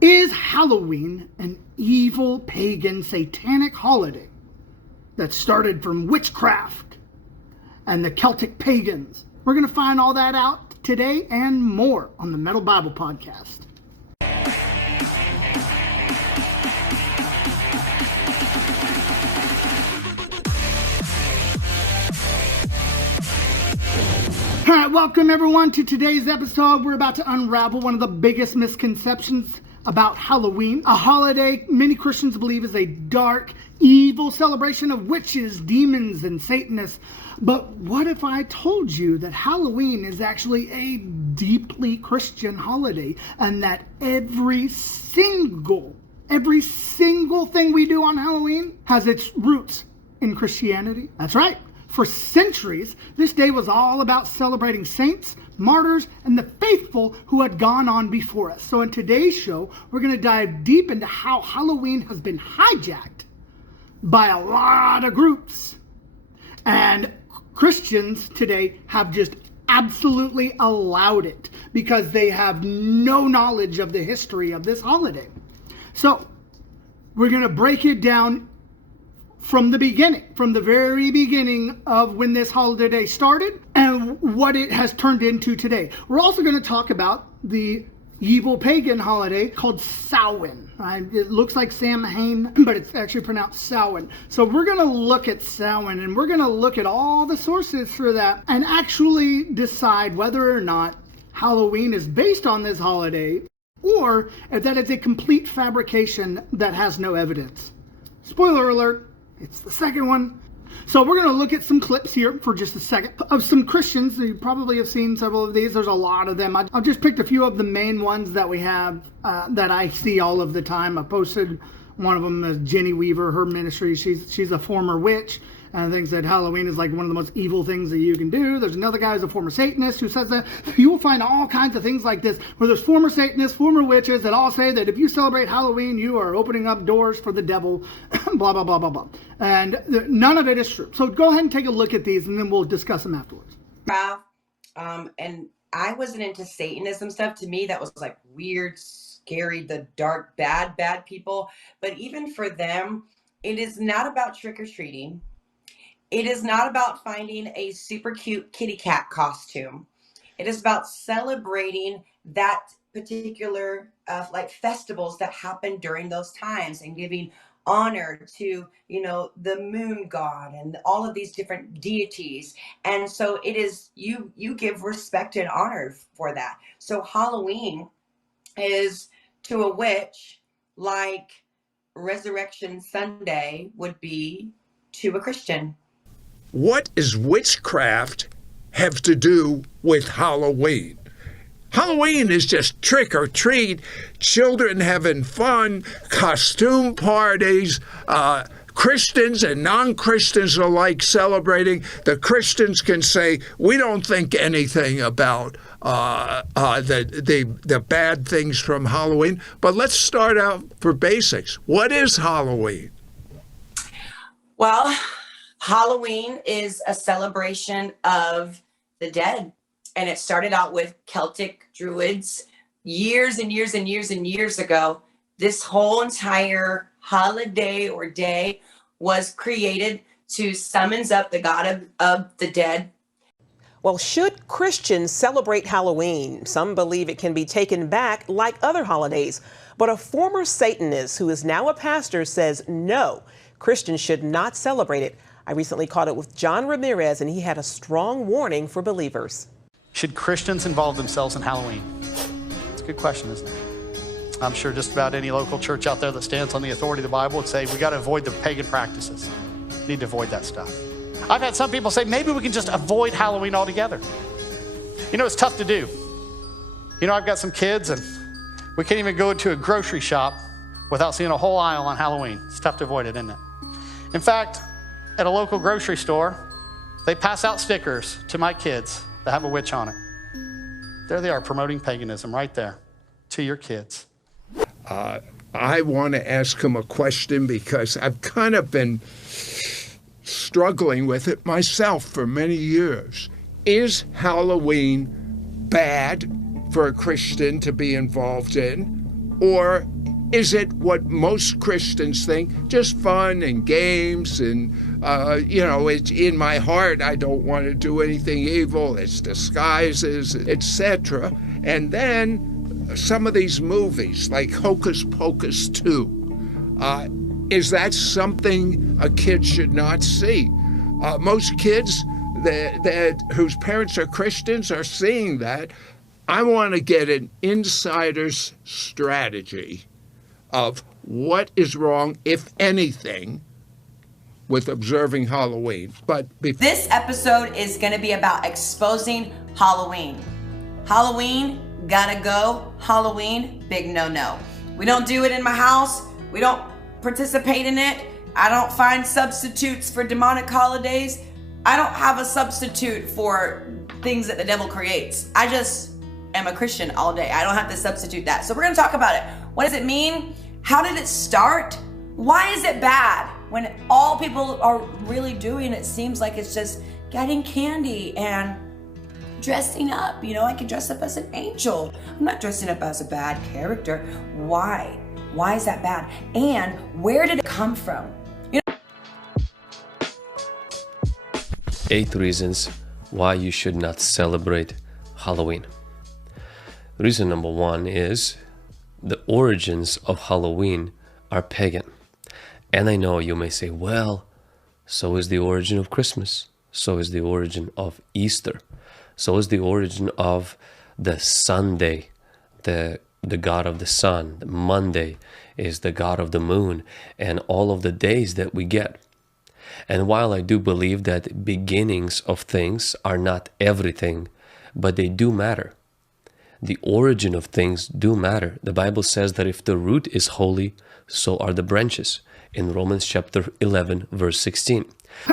Is Halloween an evil, pagan, satanic holiday that started from witchcraft and the Celtic pagans? We're going to find all that out today and more on the Metal Bible Podcast. All right, welcome everyone to today's episode. We're about to unravel one of the biggest misconceptions about Halloween, a holiday many Christians believe is a dark, evil celebration of witches, demons, and Satanists. But what if I told you that Halloween is actually a deeply Christian holiday, and that every single thing we do on Halloween has its roots in Christianity? That's right. For centuries, this day was all about celebrating saints, martyrs, and the faithful who had gone on before us. So in today's show, we're going to dive deep into how Halloween has been hijacked by a lot of groups. And Christians today have just absolutely allowed it because they have no knowledge of the history of this holiday. So we're going to break it down from the beginning, from the very beginning of when this holiday started and what it has turned into today. We're also going to talk about the evil pagan holiday called Samhain. It looks like Samhain, but it's actually pronounced Samhain. So we're going to look at Samhain, and we're going to look at all the sources for that and actually decide whether or not Halloween is based on this holiday or if that is a complete fabrication that has no evidence. Spoiler alert. It's the second one. So we're going to look at some clips here for just a second of some Christians. You probably have seen several of these. There's a lot of them. I've just picked a few of the main ones that we have that I see all of the time. I posted one of them as Jenny Weaver, her ministry. She's a former witch and thinks that Halloween is like one of the most evil things that you can do. There's another guy who's a former Satanist who says that. You will find all kinds of things like this where there's former Satanists, former witches that all say that if you celebrate Halloween, you are opening up doors for the devil, blah, blah, blah, blah, blah. And none of it is true. So go ahead and take a look at these and then we'll discuss them afterwards. And I wasn't into Satanism stuff. To me, that was like weird, scary, the dark, bad people. But even for them, it is not about trick-or-treating. It is not about finding a super cute kitty cat costume. It is about celebrating that particular like festivals that happen during those times and giving honor to, the moon god and all of these different deities. And so it is, you give respect and honor for that. So Halloween is to a witch like Resurrection Sunday would be to a Christian. What does witchcraft have to do with Halloween? Halloween is just trick or treat, children having fun, costume parties, Christians and non-Christians alike celebrating. The Christians can say, we don't think anything about the bad things from Halloween. But let's start out for basics. What is Halloween? Well, Halloween is a celebration of the dead, and it started out with Celtic druids years and years and years and years ago. This whole entire holiday or day was created to summons up the god of the dead. Well, should Christians celebrate Halloween? Some believe it can be taken back like other holidays, but a former Satanist who is now a pastor says no, Christians should not celebrate it. I recently caught up with John Ramirez, and he had a strong warning for believers. Should Christians involve themselves in Halloween? It's a good question, isn't it? I'm sure just about any local church out there that stands on the authority of the Bible would say we got to avoid the pagan practices. Need to avoid that stuff. I've had some people say maybe we can just avoid Halloween altogether. It's tough to do. I've got some kids, and we can't even go into a grocery shop without seeing a whole aisle on Halloween. It's tough to avoid it, isn't it? In fact, at a local grocery store, they pass out stickers to my kids that have a witch on it. There they are, promoting paganism right there to your kids. I want to ask him a question because I've kind of been struggling with it myself for many years. Is Halloween bad for a Christian to be involved in? Or is it what most Christians think, just fun and games and, it's in my heart, I don't want to do anything evil, it's disguises, etc. And then some of these movies, like Hocus Pocus 2, is that something a kid should not see? Most kids whose parents are Christians are seeing that. I want to get an insider's strategy of what is wrong, if anything, with observing Halloween. But this episode is going to be about exposing Halloween. Halloween, gotta go. Halloween, big no-no. We don't do it in my house. We don't participate in it. I don't find substitutes for demonic holidays. I don't have a substitute for things that the devil creates. I just am a Christian all day. I don't have to substitute that. So we're going to talk about it. What does it mean? How did it start? Why is it bad when all people are really doing it seems like it's just getting candy and dressing up? I can dress up as an angel. I'm not dressing up as a bad character. Why? Why is that bad? And where did it come from? 8 reasons why you should not celebrate Halloween. Reason number 1 is the origins of Halloween are pagan. And I know you may say, well, so is the origin of Christmas. So is the origin of Easter. So is the origin of the Sunday, the god of the sun. The Monday is the god of the moon, and all of the days that we get. And while I do believe that beginnings of things are not everything, but they do matter. The origin of things do matter. The Bible says that if the root is holy, so are the branches. In Romans chapter 11, verse 16.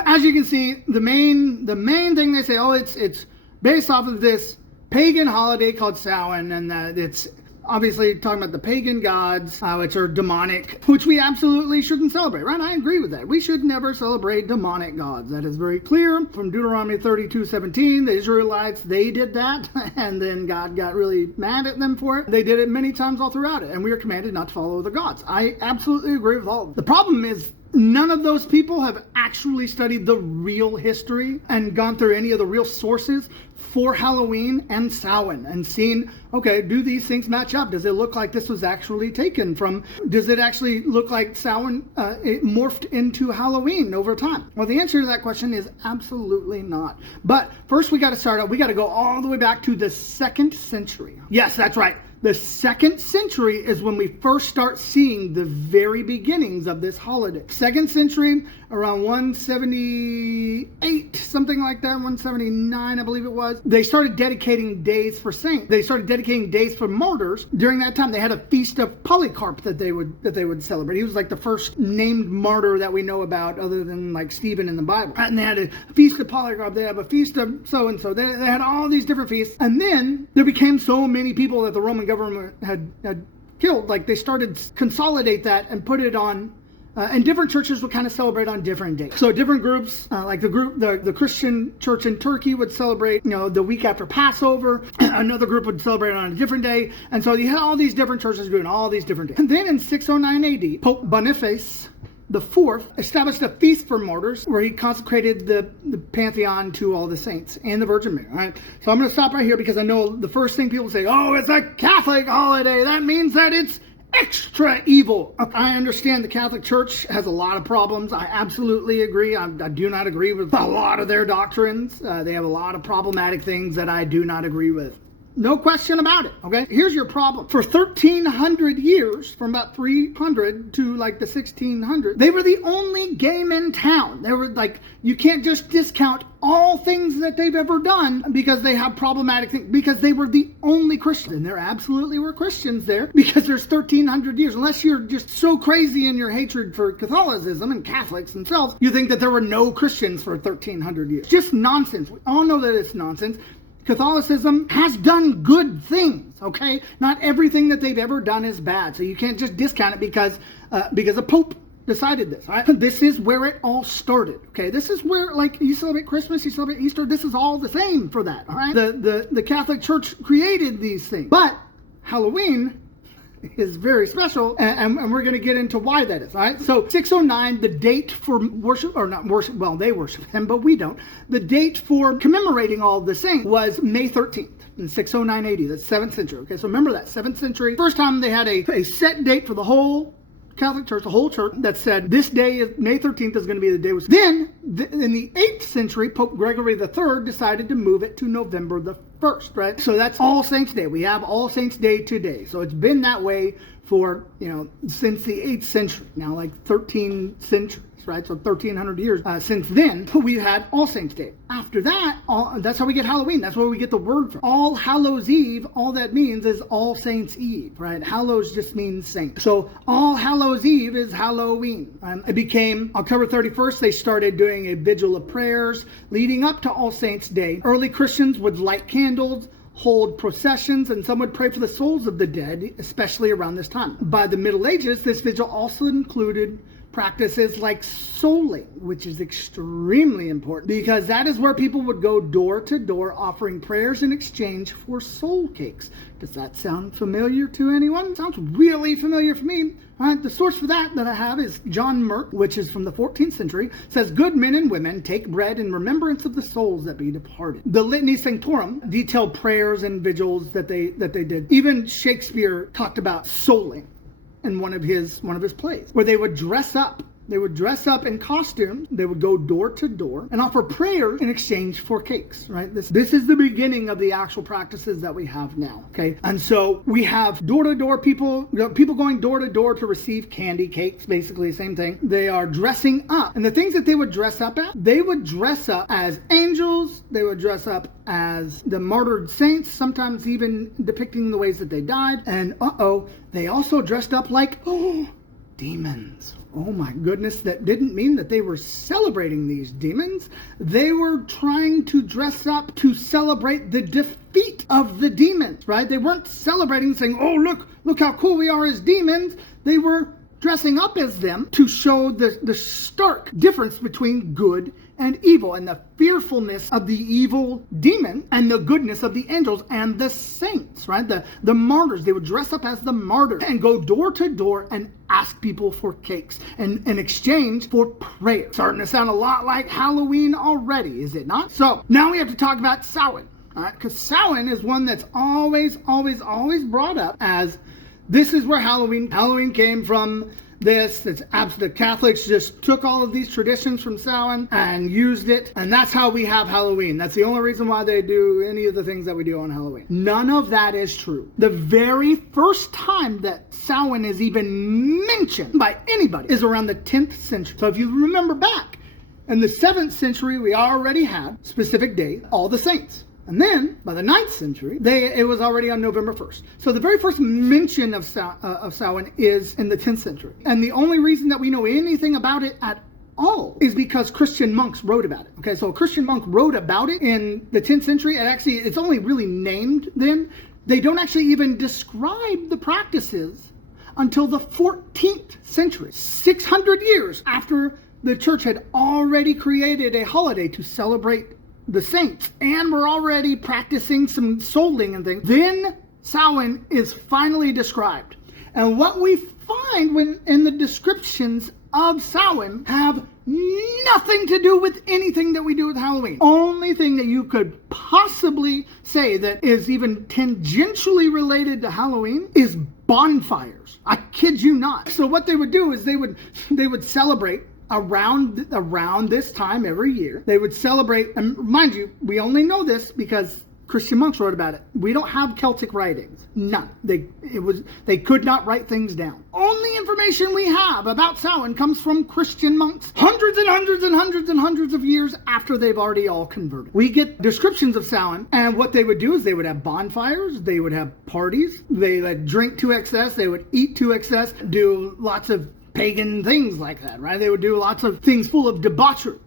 As you can see, the main thing they say, it's based off of this pagan holiday called Samhain, and it's obviously talking about the pagan gods, which are demonic, which we absolutely shouldn't celebrate, right? I agree with that. We should never celebrate demonic gods. That is very clear from Deuteronomy 32:17. The Israelites, they did that, and then God got really mad at them for it. They did it many times all throughout it, and we are commanded not to follow the gods. I absolutely agree with all of them. The problem is, none of those people have actually studied the real history and gone through any of the real sources for Halloween and Samhain and seen, okay, do these things match up? Does it look like this was actually taken from, does it actually look like Samhain it morphed into Halloween over time? Well, the answer to that question is absolutely not. But first we got to start out, we got to go all the way back to the 2nd century. Yes, that's right. The 2nd century is when we first start seeing the very beginnings of this holiday. 2nd century, around 178, something like that, 179, I believe it was. They started dedicating days for saints. They started dedicating days for martyrs. During that time, they had a feast of Polycarp that they would celebrate. He was like the first named martyr that we know about, other than like Stephen in the Bible. And they had a feast of Polycarp. They have a feast of so and so. They had all these different feasts. And then there became so many people that the Roman government had killed. Like they started to consolidate that and put it on. And different churches would kind of celebrate on different days. So different groups, like the Christian church in Turkey would celebrate, the week after Passover. Another group would celebrate on a different day. And so you had all these different churches doing all these different days. And then in 609 AD, Pope Boniface IV established a feast for martyrs where he consecrated the pantheon to all the saints and the Virgin Mary. Right? So I'm going to stop right here because I know the first thing people say, oh, it's a Catholic holiday. That means that it's extra evil. I understand the Catholic Church has a lot of problems. I absolutely agree. I do not agree with a lot of their doctrines. They have a lot of problematic things that I do not agree with. No question about it, okay? Here's your problem. For 1,300 years, from about 300 to like the 1600s, they were the only game in town. They were like, you can't just discount all things that they've ever done because they have problematic things, because they were the only Christians. And there absolutely were Christians there because there's 1,300 years. Unless you're just so crazy in your hatred for Catholicism and Catholics themselves, you think that there were no Christians for 1,300 years. Just nonsense. We all know that it's nonsense. Catholicism has done good things, okay? Not everything that they've ever done is bad. So you can't just discount it because a pope decided this, right? This is where it all started, okay? This is where, like, you celebrate Christmas, you celebrate Easter, this is all the same for that, all right? The Catholic Church created these things. But Halloween is very special, and we're going to get into why that is. All right. So 609, the date for worship, or not worship, well, they worship him, but we don't. The date for commemorating all the saints was May 13th. In 609 AD, that's 7th century. Okay, so remember that, 7th century. First time they had a set date for the whole Catholic Church, the whole church, that said this day, May 13th, is going to be the day. Then, in the 8th century, Pope Gregory III decided to move it to November the 1st, right? So that's All Saints Day. We have All Saints Day today. So it's been that way for, since the 8th century. Now, like 13 centuries. Right, so 1,300 years since then, we've had All Saints Day. After that, that's how we get Halloween. That's where we get the word from. All Hallows Eve, all that means is All Saints Eve, right? Hallows just means saint. So All Hallows Eve is Halloween. It became October 31st. They started doing a vigil of prayers leading up to All Saints Day. Early Christians would light candles, hold processions, and some would pray for the souls of the dead, especially around this time. By the Middle Ages, this vigil also included practices like souling, which is extremely important because that is where people would go door to door offering prayers in exchange for soul cakes. Does that sound familiar to anyone? Sounds really familiar for me. The source for that I have is John Merck, which is from the 14th century, says, "Good men and women take bread in remembrance of the souls that be departed." The Litany Sanctorum detailed prayers and vigils that they did. Even Shakespeare talked about souling in one of his plays, where they would dress up. They would dress up in costumes. They would go door to door and offer prayers in exchange for cakes, right? This is the beginning of the actual practices that we have now, okay? And so we have door-to-door people going door-to-door to receive candy, cakes, basically the same thing. They are dressing up. And the things that they would dress up as, they would dress up as angels. They would dress up as the martyred saints, sometimes even depicting the ways that they died. And they also dressed up like, demons. Oh my goodness, that didn't mean that they were celebrating these demons. They were trying to dress up to celebrate the defeat of the demons, right? They weren't celebrating saying, oh, look how cool we are as demons. They were dressing up as them to show the stark difference between good and evil, and the fearfulness of the evil demon and the goodness of the angels and the saints, right? The martyrs. They would dress up as the martyrs and go door to door and ask people for cakes and in exchange for prayer. Starting to sound a lot like Halloween already, is it not? So now we have to talk about Samhain, all right? Because Samhain is one that's always brought up as this is where Halloween came from. The Catholics just took all of these traditions from Samhain and used it, and that's how we have Halloween. That's the only reason why they do any of the things that we do on Halloween. None of that is true. The very first time that Samhain is even mentioned by anybody is around the 10th century. So if you remember back, in the 7th century, we already had specific days, all the saints. And then, by the 9th century, it was already on November 1st. So the very first mention of Samhain is in the 10th century. And the only reason that we know anything about it at all is because Christian monks wrote about it. Okay, so a Christian monk wrote about it in the 10th century, and actually it's only really named then. They don't actually even describe the practices until the 14th century, 600 years after the church had already created a holiday to celebrate the saints, and we're already practicing some souling and things. Then Samhain is finally described. And what we find when in the descriptions of Samhain have nothing to do with anything that we do with Halloween. Only thing that you could possibly say that is even tangentially related to Halloween is bonfires. I kid you not. So what they would do is they would celebrate around this time every year. They would celebrate, and mind you, we only know this because Christian monks wrote about it. We don't have Celtic writings. None. They could not write things down. Only information we have about Samhain comes from Christian monks hundreds and hundreds and hundreds and hundreds of years after they've already all converted. We get descriptions of Samhain, and what they would do is they would have bonfires, they would have parties, they would drink to excess, they would eat to excess, do lots of pagan things like that, right? They would do lots of things full of debauchery.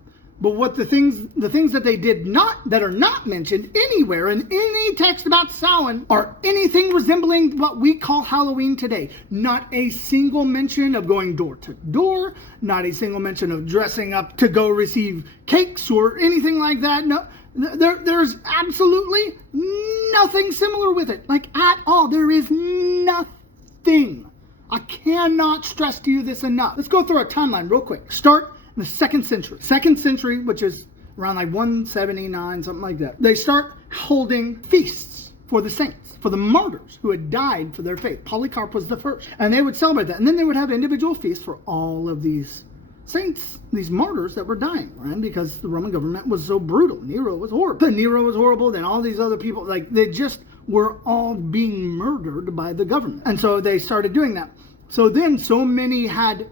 But what the things that they did not, that are not mentioned anywhere in any text about Samhain, are anything resembling what we call Halloween today. Not a single mention of going door to door, not a single mention of dressing up to go receive cakes or anything like that. No, there's absolutely nothing similar with it, like at all. There is nothing. thing. I cannot stress to you this enough. Let's go through a timeline real quick. Start in the 2nd century. 2nd century, which is around like 179, something like that. They start holding feasts for the saints, for the martyrs who had died for their faith. Polycarp was the first. And they would celebrate that. And then they would have individual feasts for all of these saints, these martyrs that were dying, right? Because the Roman government was so brutal. Nero was horrible. Then all these other people, like, they just were all being murdered by the government. And so they started doing that. So then so many had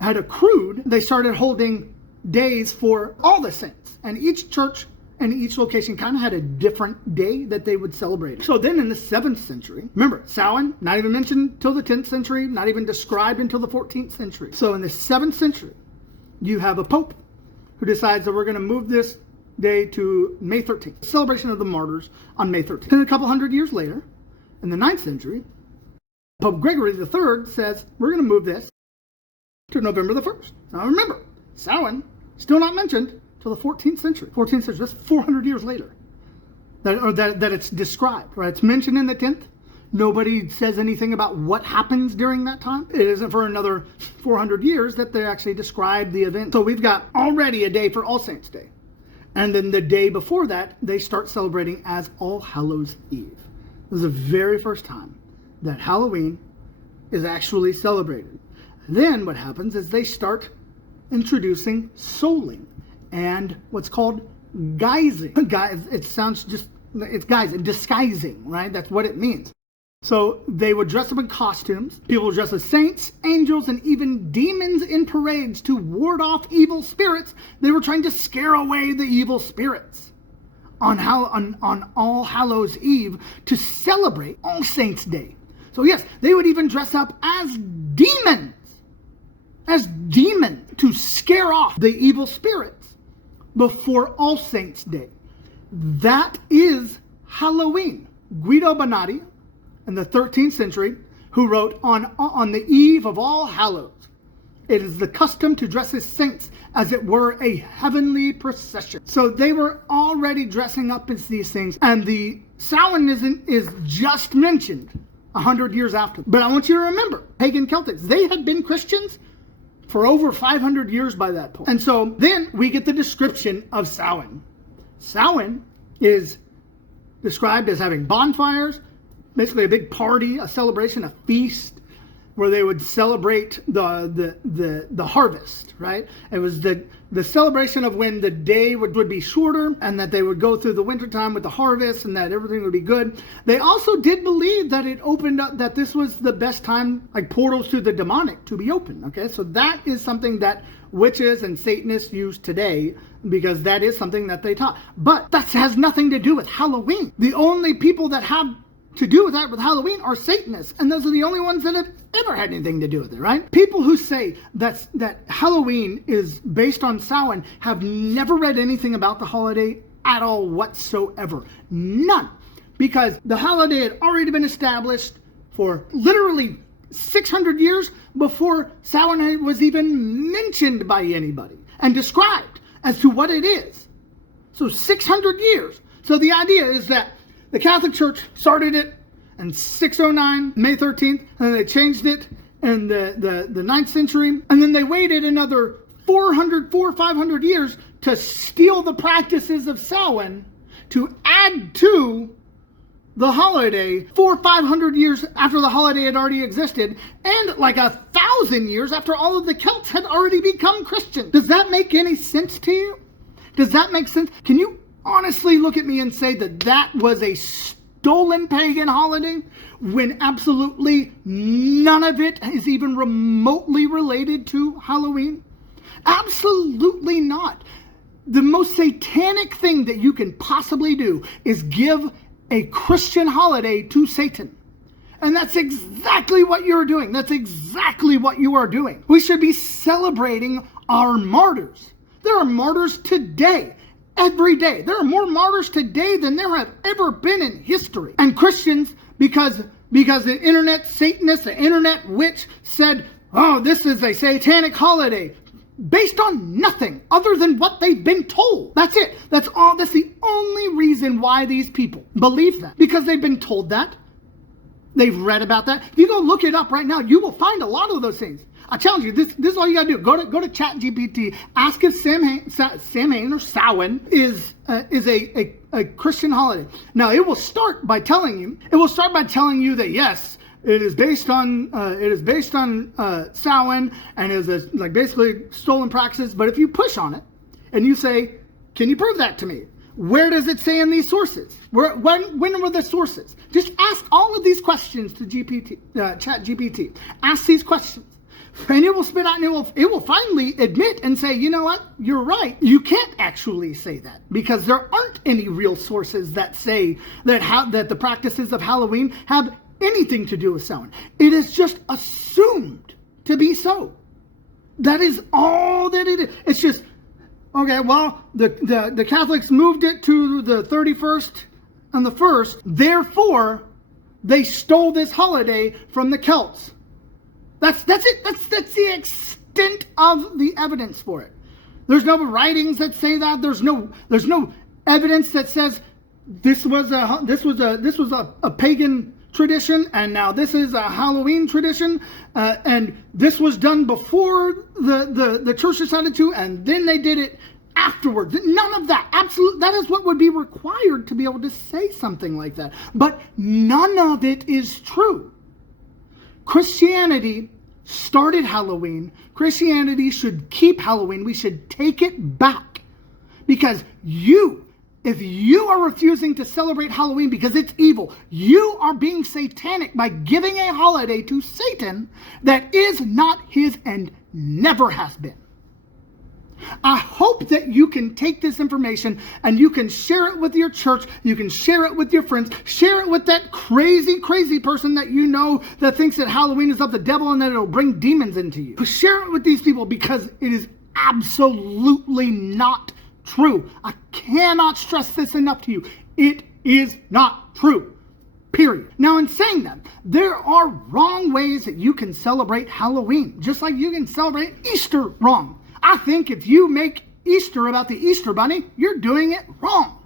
accrued, they started holding days for all the saints. And each church and each location kind of had a different day that they would celebrate. So then in the 7th century, remember, Samhain, not even mentioned till the 10th century, not even described until the 14th century. So in the 7th century, you have a pope who decides that we're going to move this day to May 13th, celebration of the martyrs on May 13th. Then a couple hundred years later, in the 9th century, Pope Gregory III says, we're going to move this to November the 1st. Now remember, Samhain, still not mentioned till the 14th century. 14th century, that's 400 years later that it's described, right? It's mentioned in the 10th. Nobody says anything about what happens during that time. It isn't for another 400 years that they actually describe the event. So we've got already a day for All Saints' Day. And then the day before that, they start celebrating as All Hallows' Eve. This is the very first time that Halloween is actually celebrated. Then what happens is they start introducing souling and what's called guising. It sounds just, it's guising, disguising, right? That's what it means. So they would dress up in costumes. People would dress as saints, angels, and even demons in parades to ward off evil spirits. They were trying to scare away the evil spirits on All Hallows' Eve to celebrate All Saints' Day. So yes, they would even dress up as demons to scare off the evil spirits before All Saints' Day. That is Halloween. Guido Bonatti, in the 13th century, who wrote on the eve of All Hallows, it is the custom to dress as saints as it were a heavenly procession. So they were already dressing up as these things, and the Samhain is just mentioned 100 years after. But I want you to remember, pagan Celtics, they had been Christians for over 500 years by that point. And so then we get the description of Samhain. Samhain is described as having bonfires, basically a big party, a celebration, a feast, where they would celebrate the harvest, right? It was the celebration of when the day would be shorter and that they would go through the wintertime with the harvest and that everything would be good. They also did believe that it opened up, that this was the best time, like portals to the demonic to be open, okay? So that is something that witches and Satanists use today because that is something that they taught. But that has nothing to do with Halloween. The only people that have to do with that with Halloween are Satanists, and those are the only ones that have ever had anything to do with it, right? People who say that Halloween is based on Samhain have never read anything about the holiday at all whatsoever. None. Because the holiday had already been established for literally 600 years before Samhain was even mentioned by anybody and described as to what it is. So 600 years. So the idea is that the Catholic Church started it in 609, May 13th, and then they changed it in the 9th century, and then they waited another 400 or 500 years to steal the practices of Samhain to add to the holiday 400 or 500 years after the holiday had already existed, and like 1,000 years after all of the Celts had already become Christian. Does that make any sense to you? Does that make sense? Can you honestly look at me and say that was a stolen pagan holiday when absolutely none of it is even remotely related to Halloween? Absolutely not. The most satanic thing that you can possibly do is give a Christian holiday to Satan. And that's exactly what you're doing. That's exactly what you are doing. We should be celebrating our martyrs. There are martyrs today. Every day. There are more martyrs today than there have ever been in history. And Christians, because the internet Satanist, the internet witch said, oh, this is a satanic holiday, based on nothing other than what they've been told. That's it. That's all. That's the only reason why these people believe that. Because they've been told that They've read about that. If you go look it up right now, you will find a lot of those things. I challenge you, this is all you gotta do. Go to ChatGPT, ask if Samhain or Samhain is a Christian holiday. Now it will start by telling you that yes, it is based on Samhain and is like basically stolen practices. But if you push on it and you say, can you prove that to me? Where does it say in these sources? When were the sources? Just ask all of these questions to ChatGPT. Ask these questions. And it will spit out and it will finally admit and say, you know what, you're right. You can't actually say that because there aren't any real sources that say that the practices of Halloween have anything to do with Samhain. It is just assumed to be so. That is all that it is. It's just, okay, well, the Catholics moved it to the 31st and the 1st. Therefore, they stole this holiday from the Celts. That's it. That's the extent of the evidence for it. There's no writings that say that. There's no evidence that says this was a pagan tradition and now this is a Halloween tradition and this was done before the church decided to and then they did it afterwards. None of that. Absolutely, that is what would be required to be able to say something like that. But none of it is true. Christianity started Halloween. Christianity should keep Halloween. We should take it back. Because if you are refusing to celebrate Halloween because it's evil, you are being satanic by giving a holiday to Satan that is not his and never has been. I hope that you can take this information and you can share it with your church, you can share it with your friends, share it with that crazy person that you know that thinks that Halloween is of the devil and that it'll bring demons into you. Share it with these people because it is absolutely not true. I cannot stress this enough to you. It is not true. Period. Now, in saying that, there are wrong ways that you can celebrate Halloween, just like you can celebrate Easter wrong. I think if you make Easter about the Easter Bunny, you're doing it wrong.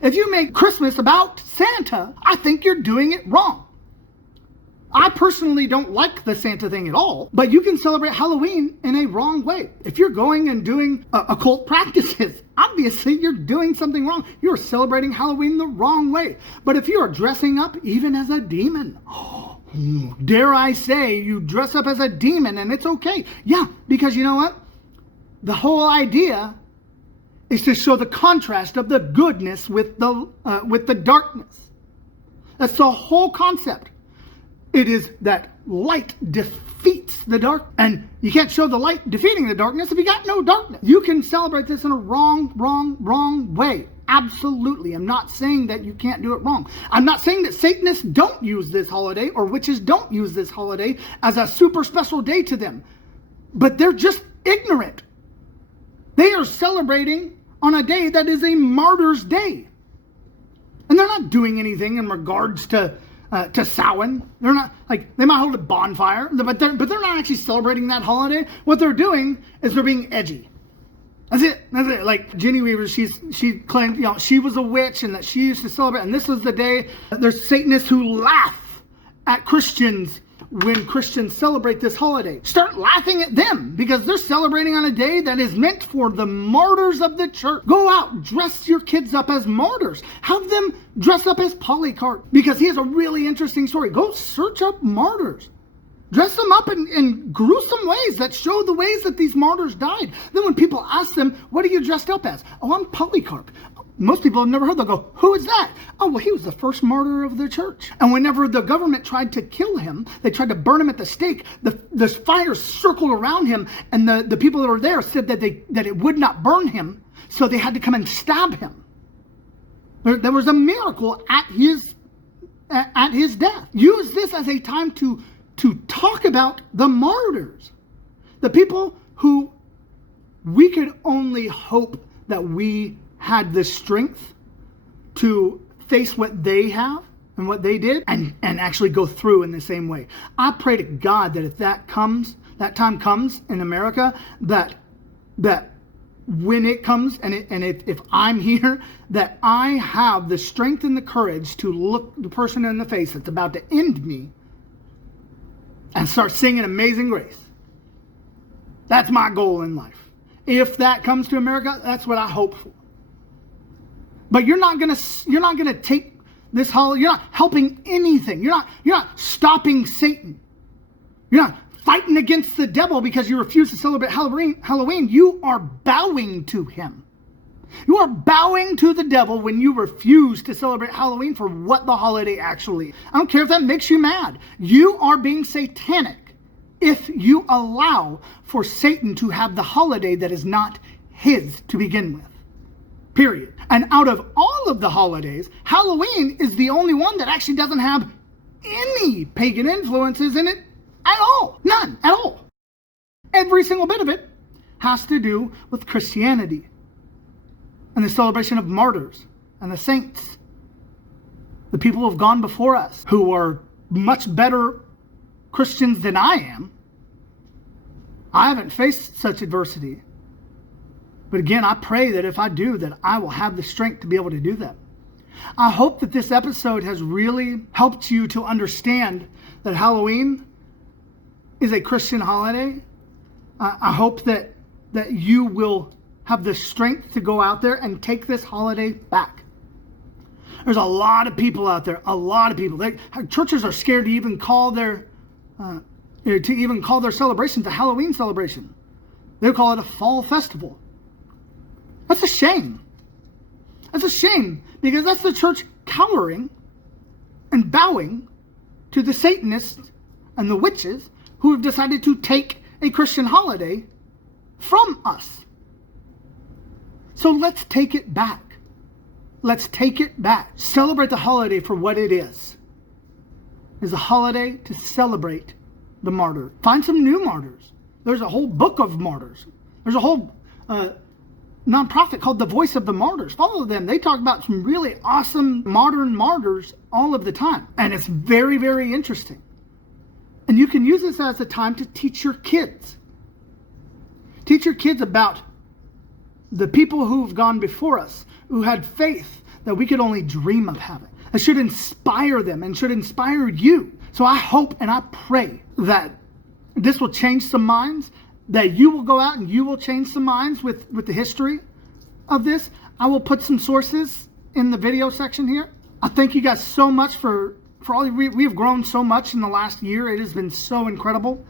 If you make Christmas about Santa, I think you're doing it wrong. I personally don't like the Santa thing at all, but you can celebrate Halloween in a wrong way. If you're going and doing occult practices, obviously you're doing something wrong. You're celebrating Halloween the wrong way. But if you are dressing up even as a demon, dare I say you dress up as a demon and it's okay. Yeah, because you know what? The whole idea is to show the contrast of the goodness with the darkness. That's the whole concept. It is that light defeats the dark, and you can't show the light defeating the darkness if you got no darkness. You can celebrate this in a wrong way. Absolutely. I'm not saying that you can't do it wrong. I'm not saying that Satanists don't use this holiday or witches don't use this holiday as a super special day to them, but they're just ignorant. They are celebrating on a day that is a martyr's day. And they're not doing anything in regards to Samhain. They're not, like, they might hold a bonfire, but they're not actually celebrating that holiday. What they're doing is they're being edgy. That's it. Like Jenny Weaver, she claimed, she was a witch and that she used to celebrate. And this was the day. There's Satanists who laugh at Christians when Christians celebrate this holiday. Start laughing at them because they're celebrating on a day that is meant for the martyrs of the church. Go out, dress your kids up as martyrs. Have them dress up as Polycarp because he has a really interesting story. Go search up martyrs. Dress them up in gruesome ways that show the ways that these martyrs died. Then when people ask them, what are you dressed up as? Oh, I'm Polycarp. Most people have never heard. They'll go, who is that? Oh, well, he was the first martyr of the church. And whenever the government tried to kill him, they tried to burn him at the stake, the fire circled around him, and the people that were there said that it would not burn him, so they had to come and stab him. There was a miracle at his death. Use this as a time to talk about the martyrs, the people who we could only hope that we had the strength to face what they have and what they did and actually go through in the same way. I pray to God that if that time comes in America, that when it comes, and if I'm here, that I have the strength and the courage to look the person in the face that's about to end me and start singing Amazing Grace. That's my goal in life. If that comes to America, that's what I hope for. But you're not gonna take this holiday. You're not helping anything. You're not stopping Satan. You're not fighting against the devil because you refuse to celebrate Halloween. You are bowing to him. You are bowing to the devil when you refuse to celebrate Halloween for what the holiday actually is. I don't care if that makes you mad. You are being satanic if you allow for Satan to have the holiday that is not his to begin with. Period. And out of all of the holidays, Halloween is the only one that actually doesn't have any pagan influences in it at all. None at all. Every single bit of it has to do with Christianity and the celebration of martyrs and the saints, the people who have gone before us, who are much better Christians than I am. I haven't faced such adversity. But again, I pray that if I do, that I will have the strength to be able to do that. I hope that this episode has really helped you to understand that Halloween is a Christian holiday. I hope that you will have the strength to go out there and take this holiday back. There's a lot of people out there, churches are scared to even call their celebrations a Halloween celebration. They'll call it a fall festival. That's a shame. That's a shame, because that's the church cowering and bowing to the Satanists and the witches who have decided to take a Christian holiday from us. So let's take it back. Let's take it back. Celebrate the holiday for what it is. It's a holiday to celebrate the martyr. Find some new martyrs. There's a whole book of martyrs. There's a whole nonprofit called The Voice of the Martyrs. Follow them. They talk about some really awesome modern martyrs all of the time. And it's very, very interesting. And you can use this as a time to teach your kids. Teach your kids about the people who've gone before us, who had faith that we could only dream of having. It should inspire them and should inspire you. So I hope and I pray that this will change some minds, that you will go out and you will change some minds with the history of this. I will put some sources in the video section here. I thank you guys so much for all. We have grown so much in the last year. It has been so incredible.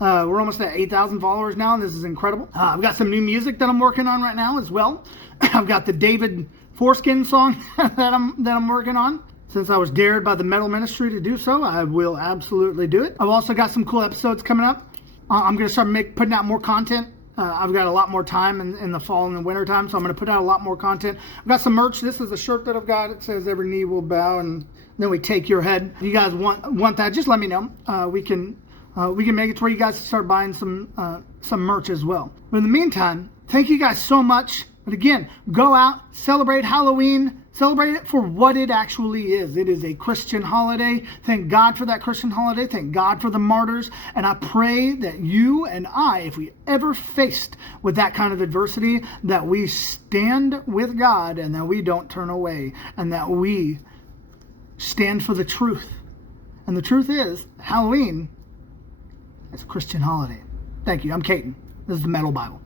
We're almost at 8,000 followers now, and this is incredible. I've got some new music that I'm working on right now as well. I've got the David Foreskin song that I'm working on. Since I was dared by the metal ministry to do so, I will absolutely do it. I've also got some cool episodes coming up. I'm going to start putting out more content. I've got a lot more time in the fall and the winter time, so I'm going to put out a lot more content. I've got some merch. This is a shirt that I've got. It says "Every knee will bow," and then we take your head. If you guys want that, just let me know. We can make it to where you guys start buying some merch as well. But in the meantime, thank you guys so much. But again, go out, celebrate Halloween, celebrate it for what it actually is. It is a Christian holiday. Thank God for that Christian holiday. Thank God for the martyrs. And I pray that you and I, if we ever faced with that kind of adversity, that we stand with God and that we don't turn away and that we stand for the truth. And the truth is, Halloween is a Christian holiday. Thank you. I'm Caton. This is the Metal Bible.